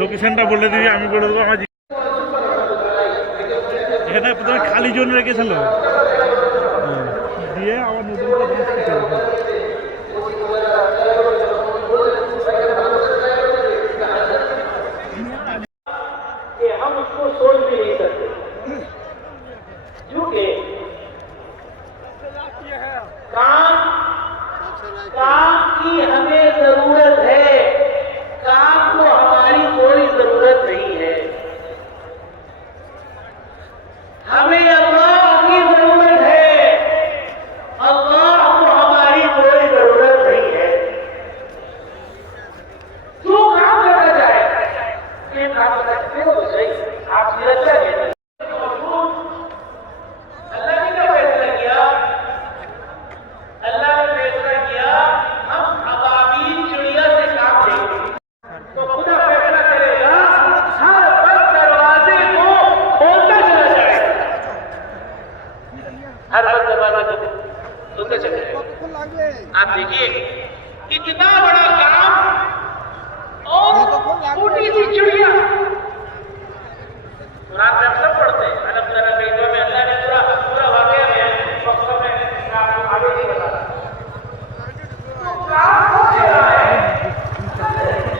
লোকেশনটা বলে দিবি আমি বলে দেবো আমার এখানে খালি জোন রেখেছিল। দিয়ে आप देखिए कितना बड़ा काम और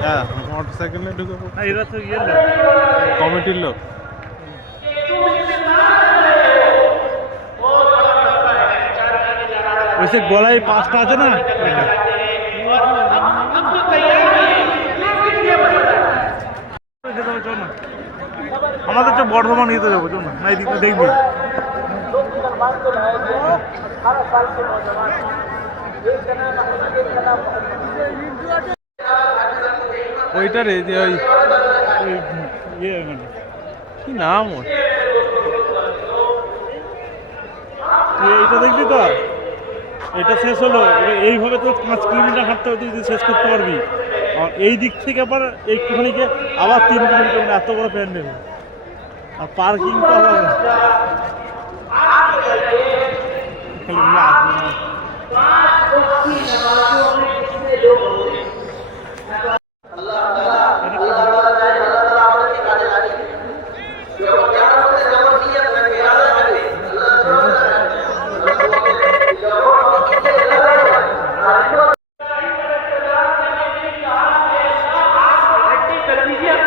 হ্যাঁ, মোটরসাইকেল নিয়ে ঢুকে এরা তো ইয়ে কমিটির লোক। ওই সে গলায় পাঁচটা আছে না? হবে চল না। আমাদের তো বর্ধমান ইয়েতে যাব, চল না। এদিকে দেখবি। ওইটারে যে ওই ইয়ে মানে কি নাম ওর? এইটা দেখবি তো? এটা শেষ হলো। এইভাবে তো পাঁচ কিলোমিটার হাঁটতে হবে তুই যদি শেষ করতে পারবি। আর এই দিক থেকে আবার একটুখানি গিয়ে আবার তিন কিলোমিটার, এত বড় প্যান্ডেল আর পার্কিং তো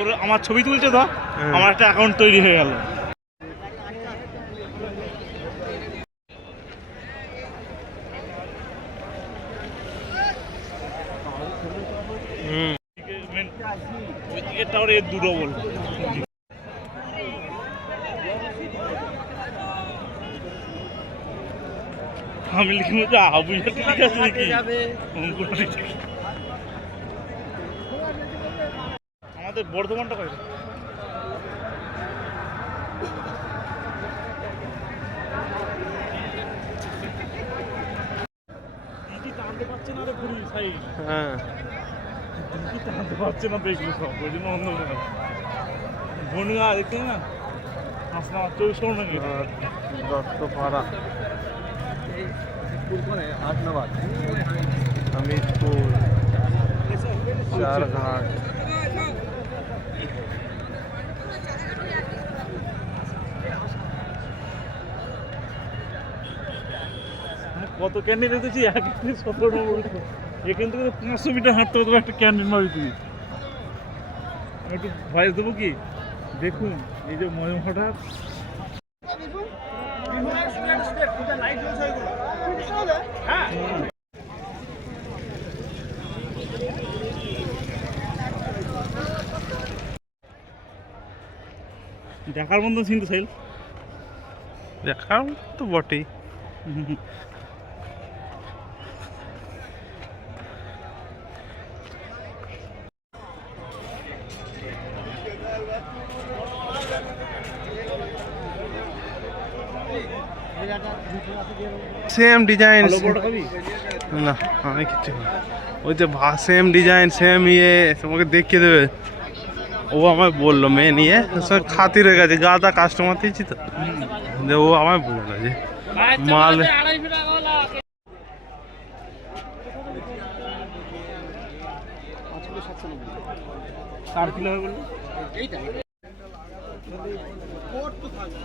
তোর আমার ছবি তুলছে তো। আমার একটা অ্যাকাউন্ট তৈরি হয়ে গেল। এর দুটো বল। আমি লিখে আবুঝা ঠিক আছে নাকি? আমাদের বর্ধমানটা কয় হ্যাঁ। দিদি টানতে পারছে না দেখল সব ওই জন্য অন্য বনগা দেখতে না? হাসনা চৌষো নাকি দত্ত পাড়া হামিদপুর। চারঘাট। কত ক্যান্ডিন রেখেছি এক সতেরো নম্বর এখান থেকে তো পাঁচশো মিটার হাঁটতে হবে একটা ক্যান্ডিন মারি তুই। আমি একটু ভয়েস দেবো কি? দেখুন এই যে ময়মহঠাৎ দেখার মতন কিন্তু সাইল দেখার তো বটেই। সেম ডিজাইন না আমি কিছু ওই যে সেম ডিজাইন সেম ইয়ে তোমাকে দেখিয়ে দেবে। ও আমায় বলল মেয়ে নিয়ে। সব খাতির হয়ে গেছে গাদা কাস্টমার দিয়েছি তো। ও আমায় বলল যে মাল চার কিলো হবে বলল? কোর্ট তো থাকবে